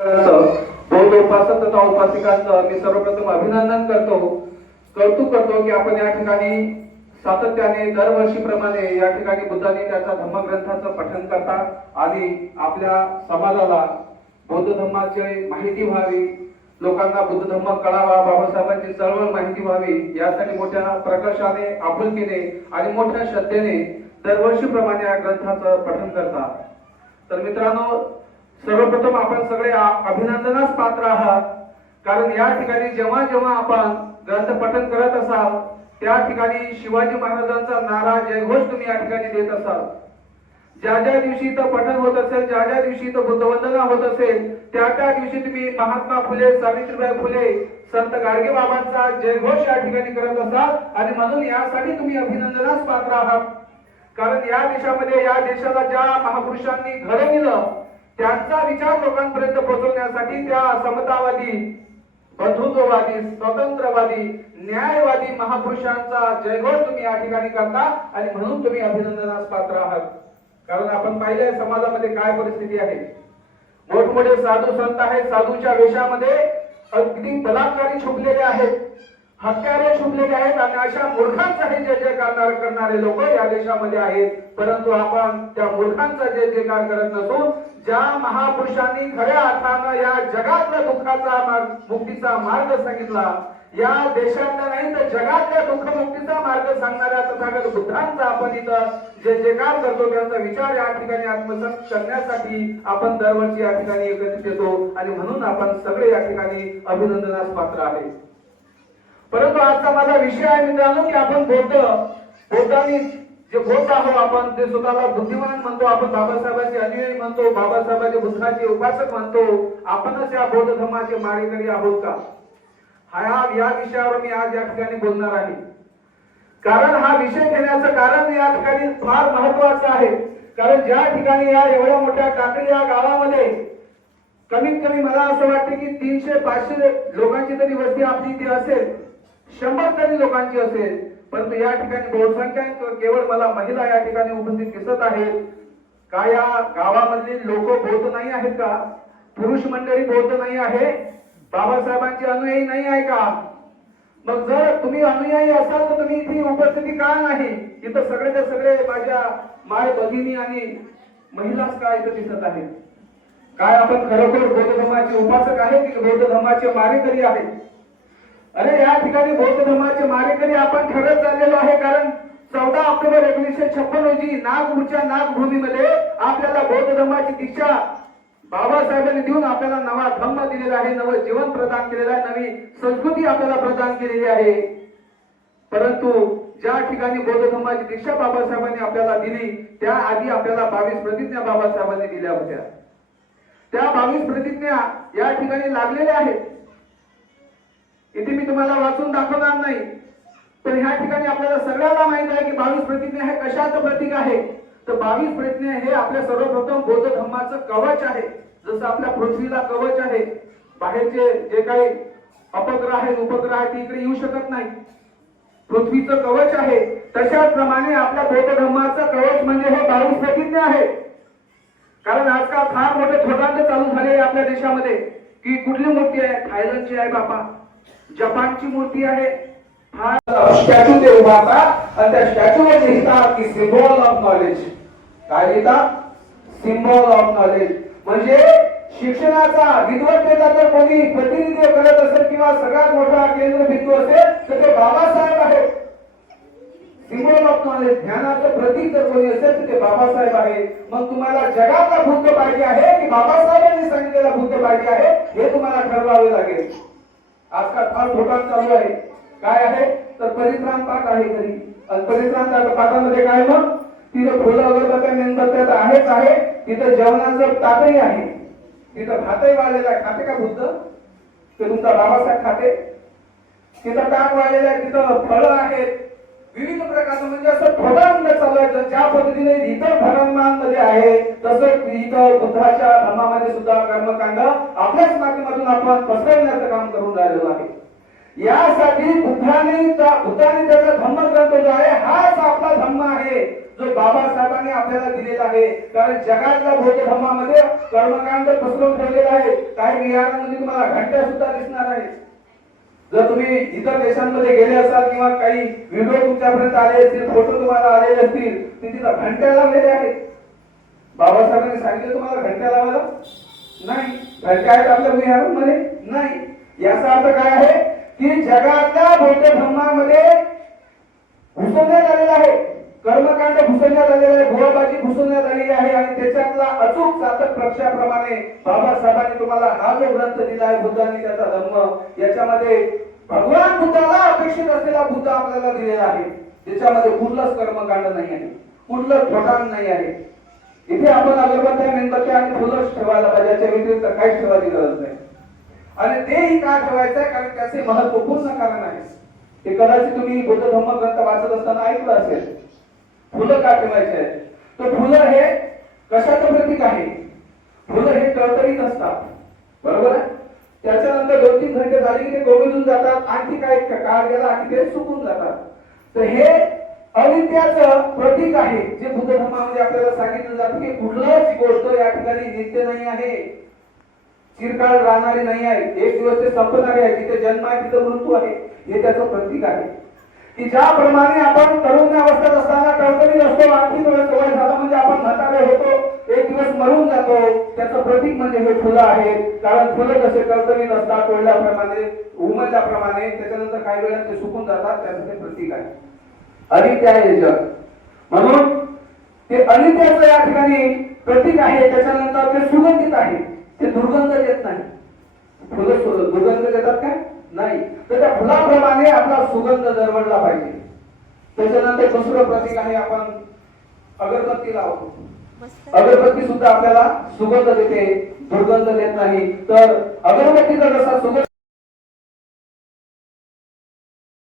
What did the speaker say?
बौद्ध उपासक तथा उपासिकांचं मी सर्वप्रथम अभिनंदन करतो, कौतुक करतो की आपण या ठिकाणी सातत्याने दरवर्षीप्रमाणे या ठिकाणी बुद्धांनी त्याचा धम्मग्रंथाचं पठण करता आणि आपल्या समाजाला बौद्ध धर्माची माहिती व्हावी, लोकांना बुद्ध धर्म कळावा, बाबासाहेबांची चळवळ माहिती व्हावी यासाठी मोठ्या प्रकर्षाने, आपुलकीने आणि मोठ्या श्रद्धेने दरवर्षीप्रमाणे या ग्रंथाचं पठण करतात. तर मित्रांनो, सर्वप्रथम आपण सगळे अभिनंदनास पात्र आहात, कारण या ठिकाणी जेव्हा जेव्हा आपण ग्रंथ पठण करत असाल त्या ठिकाणी शिवाजी महाराजांचा नारा जयघोष तुम्ही या ठिकाणी देत असाल. ज्या ज्या दिवशी इथं पठण होत असेल, ज्या ज्या दिवशी इथं बुद्धवंदना होत असेल, त्या त्या दिवशी तुम्ही महात्मा फुले, सावित्रीबाई फुले, संत गाडगे बाबांचा जयघोष या ठिकाणी करत असाल आणि म्हणून यासाठी तुम्ही अभिनंदनास पात्र आहात. कारण या देशामध्ये, या देशाला ज्या महापुरुषांनी घडविलं त्यांचा विचार लोकांपर्यंत पोहोचवण्यासाठी त्या समतावादी, बंधुत्ववादी, स्वतंत्रवादी, न्यायवादी महापुरुषांचा जयघोष तुम्ही या ठिकाणी करता आणि म्हणून तुम्ही अभिनंदनास पात्र आहात. कारण आपण पाहिले समाजामध्ये काय परिस्थिती आहे. मोठमोठे साधू संत आहेत, साधूच्या वेशामध्ये अगदी बलात्कारी छुपलेले आहेत, हत्यारे छुपलेले आहेत आणि अशा मूर्खांसाठी जे जे करणारे लोक या देशामध्ये आहेत. परंतु आपण त्या मूर्खांचा जे जे करत नसून ज्या महापुरुषांनी खऱ्या अर्थानं या जगातल्या दुःखाचा मुक्तीचा मार्ग सांगितला, या देशातल्या नाही तर जगातल्या दुःख मुक्तीचा मार्ग सांगणाऱ्या तथागत बुद्धांचा आपण इथं जे जे काम करतो त्यांचा विचार या ठिकाणी आत्मसात करण्यासाठी आपण दरवर्षी या ठिकाणी एकत्रित येतो आणि म्हणून आपण सगळे या ठिकाणी अभिनंदनास पात्र आहे. परंतु आजचा माझा विषय आहे मित्रांनो की आपण बौद्धांनी जे बौद्ध आहोत, आपण ते स्वतःला बुद्धिमान म्हणतो, आपण बाबासाहेबांचे अनुयायी म्हणतो, बाबासाहेबांचे बुद्धाचे उपासक म्हणतो, आपणच या बौद्ध धर्माचे मारेकरी आहोत का? या विषयावर मी आज या ठिकाणी बोलणार आहे. कारण हा विषय घेण्याचं कारण या ठिकाणी फार महत्वाचं आहे. कारण ज्या ठिकाणी या एवढ्या मोठ्या टाकळी या गावामध्ये कमीत कमी मला असं वाटतं की 300-500 लोकांची तरी वस्ती आपली इथे असेल, 100 तरी लोकांची असेल. परंतु या ठिकाणी बहुसंख्याक केवळ मला महिला या ठिकाणी उपस्थित दिसत आहेत. का या गावामधली लोक बौद्ध नाही आहेत का? पुरुष मंडळी बौद्ध नाही आहे? बाबासाहेबांची अनुयायी नाही आहे का? मग जर तुम्ही अनुयायी असाल तर तुम्ही इथे उपस्थिती का नाही? इथं सगळेच्या सगळे माझ्या माय भगिनी आणि महिलाच का इथं दिसत आहेत? काय आपण खरोखर बौद्ध धर्माचे उपासक आहे की बौद्ध धर्माचे मारेकरी आहे? अरे या ठिकाणी बौद्ध धर्माचे मारेकरी आपण ठरत चाललेलो आहे. कारण 14 ऑक्टोबर 1956 रोजी नागपूरच्या नागभूमीमध्ये आपल्याला बौद्ध धर्माची दीक्षा बाबासाहेबांनी देऊन आपल्याला नवा धम्म दिलेला आहे, नवं जीवन प्रदान केलेलं आहे, नवी संस्कृती आपल्याला प्रदान केलेली आहे. परंतु ज्या ठिकाणी बौद्ध धर्माची दीक्षा बाबासाहेबांनी आपल्याला दिली त्या आधी आपल्याला 22 प्रतिज्ञा बाबासाहेबांनी दिल्या होत्या. त्या 22 प्रतिज्ञा या ठिकाणी लागलेल्या आहेत. इथे मी तुम्हाला वाचून दाखवणार नाही, पण ह्या ठिकाणी आपल्याला सगळ्यांना माहित आहे की 22 प्रतिज्ञा हे कशाचं प्रतीक आहे. तर 22 प्रतिज्ञा हे आपल्या सर्वप्रथम बौद्ध धर्माचं कवच आहे. जसं आपल्या पृथ्वीला कवच आहे, बाहेरचे जे काही अपग्रह आहेत, उपग्रह आहेत, इकडे येऊ शकत नाही, पृथ्वीचं कवच आहे. तशाच प्रमाणे आपल्या बौद्ध धर्माचं कवच म्हणजे हे 22 प्रतिज्ञा आहे. कारण आजकाल फार मोठे थोटांड चालू झाले आपल्या देशामध्ये की कुठली मूर्ती आहे? थायलंडची आहे बापा, जपानची मूर्ती आहे, स्टॅच्यू ते उभारतात आणि त्या स्टॅच्यूवर लिहितात की सिम्बॉल ऑफ नॉलेज. काय लिहितात? Symbol of knowledge. म्हणजे शिक्षणाचा, विद्वत्तेचा जर कोणी प्रतिनिधित्व करत असेल किंवा सगळ्यात मोठा केंद्रबिंदू असेल तर ते बाबासाहेब आहेत. सिम्बॉल ऑफ नॉलेज, ज्ञानाचं प्रतीक जर कोणी असेल तर ते बाबासाहेब आहे. मग तुम्हाला जगातला बुद्ध पाहिजे आहे की बाबासाहेबांनी सांगितलेला बुद्ध पाहिजे आहे हे तुम्हाला ठरवावे लागेल. आजकाल फार ठोकाण चालू आहे. काय आहे तर परित्राण पाठ आहे घरी, आणि परित्राण पाठामध्ये काय मग तिथं फुलं अगरबत्त्या मेणबत्त्या तर आहेच आहे, तिथं जेवणाचं ताटही आहे, तिथं भातही वाढलेला आहे. खाते का बुद्ध? ते तुमचा बाबासाहेब खाते? तिथं ताट वाढलेलं आहे, तिथं फळं आहेत, विविध प्रकारचं. म्हणजे असं ठोकाण चालवायचं. ज्या पद्धतीने इतर धर्मांमध्ये आहे तसं इथं बुद्धाच्या धर्मामध्ये सुद्धा कर्मकांड आपल्याच माध्यमातून आपण पसरवण्याचं काम करून राहिलेलो आहे. यासाठी बुद्धाने त्याचा धम्मग्रंथ जो आहे हाच आपला धम्म आहे जो बाबासाहेबांनी आपल्याला दिलेला आहे. कारण जगातल्या बौद्ध धर्मामध्ये कर्मकांड पसरवून ठेवलेला आहे. काही विहारांमध्ये तुम्हाला घंट्या सुद्धा दिसणार आहेत. जर तुम्ही इतर देशांमध्ये गेले असाल किंवा काही व्हिडिओ तुमच्यापर्यंत आले असतील, फोटो तुम्हाला आलेले असतील, तिथे घंट्या लावलेल्या आहेत. बाबासाहेबांनी सांगितलं तुम्हाला घंट्या लावायला? नाही. घंट्या आहेत आपल्या विहारांमध्ये? नाही. याचा अर्थ काय आहे की जगातल्या बौद्ध धर्मामध्ये घुसवण्यात आलेला आहे, कर्मकांड घुसवण्यात आलेला आहे, भुवाबाजी घुसवण्यात आलेली आहे आणि त्याच्यातला अचूक सातक प्रक्षाप्रमाणे बाबासाहेबांनी तुम्हाला हा जो ग्रंथ दिला आहे बुद्धांनी त्याचा धर्म, याच्यामध्ये भगवान बुद्धाला अपेक्षित असलेला बुद्ध आपल्याला दिलेला आहे. त्याच्यामध्ये कुठलंच कर्मकांड नाही आहे, कुठलंच ठोकाण नाही आहे. इथे आपण अगरबत्त्या, मेणबत्त्या आणि फुलंच ठेवायला पाहिजे, याच्या व्यतिरिक्त काहीच ठेवायची गरज नाही. आणि तेही का ठेवायचं आहे? कारण त्याचे महत्वपूर्ण कारण आहे. ते कदाचित तुम्ही बुद्ध धम्म ग्रंथ वाचत असताना ऐकलं असेल. फुलं का ठेवायचे आहे? तर फुलं हे कशाचं प्रतीक आहे? फुलं हे टळटळीत असतात, बरोबर आहे. त्याच्यानंतर 2-3 घंटे झाले की ते कोमेजून जातात, आणखी काही काळ गेला की ते सुकून जातात. तर हे अनित्याचं प्रतीक आहे, जे बुद्ध धर्मामध्ये आपल्याला सांगितलं जातं की कुठलीच गोष्ट या ठिकाणी नित्य नाही आहे, चिरकाळ राहणारी नाही आहे, एक दिवस ते संपणारे आहे. जिथे जन्म आहे तिथे मृत्यू आहे, हे त्याचं प्रतीक आहे. की ज्याप्रमाणे आपण तरुण अवस्थेत असताना टळटळीत असतो, आणखी थोडं सवय झाला म्हणजे आपण म्हातारे होतो, एक दिवस मरून जातो, त्याचं प्रतीक म्हणजे हे फुलं आहेत. कारण फुलं कसे टळटळीत असतात, तोडल्याप्रमाणे, उमलल्याप्रमाणे, त्याच्यानंतर काही वेळा ते सुकून जातात, त्याचं ते प्रतीक आहे. अनित्य आहे जग, म्हणून ते अनित्याचं या ठिकाणी प्रतीक आहे. त्याच्यानंतर ते सुगंधित आहे, ते दुर्गंध देत नाही. फुलं दुर्गंध देतात काय? नाही. तर त्या फुलाप्रमाणे आपला सुगंध दरवळला पाहिजे. त्याच्यानंतर दुसरं प्रतीक आहे, आपण अगरबत्ती लावतो. अगरबत्ती सुद्धा आपल्याला सुगंध देते, दुर्गंध देत नाही. तर अगरबत्तीचा जसा सुगंध